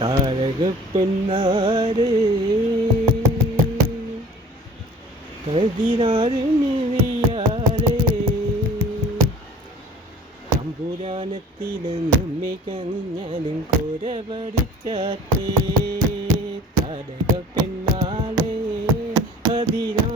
താരകപ്പെണ്ണാരേ പതിനാറിനിയാലേ തമ്പുരാനത്തിലും നമ്മെ കനിഞ്ഞാലും കോര പഠിച്ചാത്തേ താരകപ്പെണ്ണാലേ പതിനാറിനിയാലേ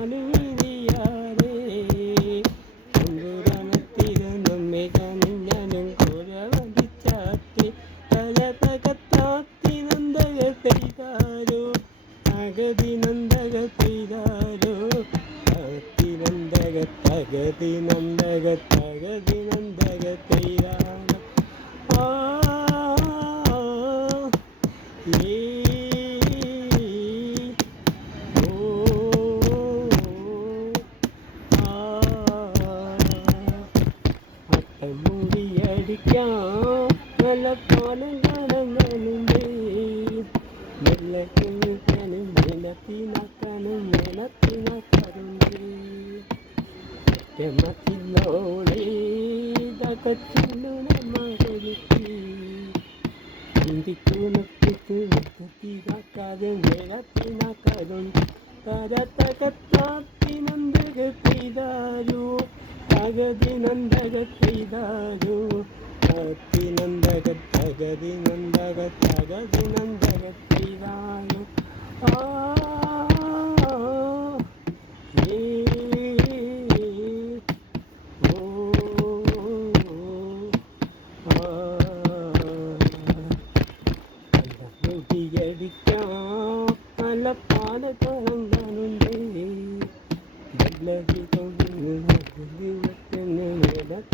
തമ്പുരാനത്തിലും നമ്മെ കനിഞ്ഞാലും കോര പഠിച്ചാത്തേ തലതകത്താത്തി നന്ദക പെയ്താരോ തകതി നന്ദക പെയ്താരോ തകതി നന്ദക പെയ്താരോ അട്ടമുടിയടിക്കാം നല്ല പാലം കാണുന്നുണ്ട് മെല്ലക്കിനും മെനത്തിനാക്കാറുണ്ട് മത്തിലോളേ തകച്ചുണമരുത്തി ഇന്ത്യക്കുണത്തിനാക്കാതെ മെനത്തിനാക്കാറുണ്ട് തകത്താത്തി നന്ദക പെയ്താരോ തകതി നന്ദക പെയ്താരോ തകതി നന്ദക പെയ്താരോ ടിയടിക്കാം നല്ല പാല കാണുന്നുണ്ട്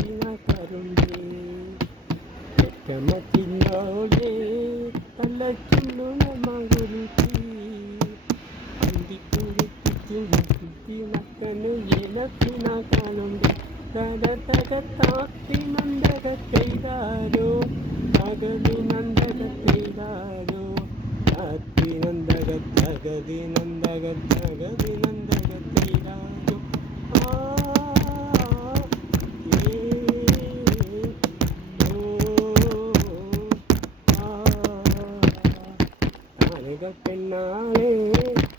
ിനാക്കാറുണ്ട് മത്തിനോടെ തലച്ചുണ്ണുണമകുരുത്തി ിനാക്കാനുണ്ട് തകത്താത്തി നന്ദക പെയ്താരോ തകതി നന്ദക പെയ്താരോ താത്തി നന്ദക തകതി നന്ദക പെയ്താരോ പെണ്ണാളേ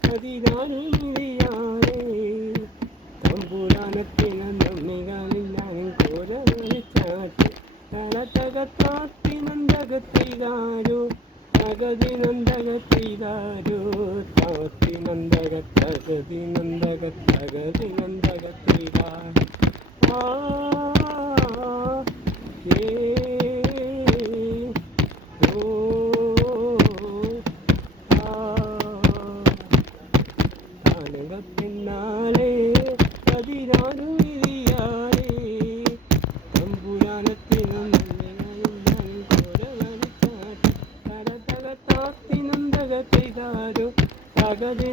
പതിനാറിനിയാളേ തമ്പുരാനത്തിനും നമ്മികളില്ലാനും കോര വിളിച്ചാട്ട് തകത്താത്തി നന്ദക പെയ്താരോ തകതി നന്ദക പെയ്താരോ താത്തി നന്ദക പെയ്താരോ പെണ്ണാളേ പതിനാറിനിയാളേ തമ്പുരാനത്തിനും കോര വലിച്ചാട്ട് തകത്താത്തി നന്ദക പെയ്താരോ തകതി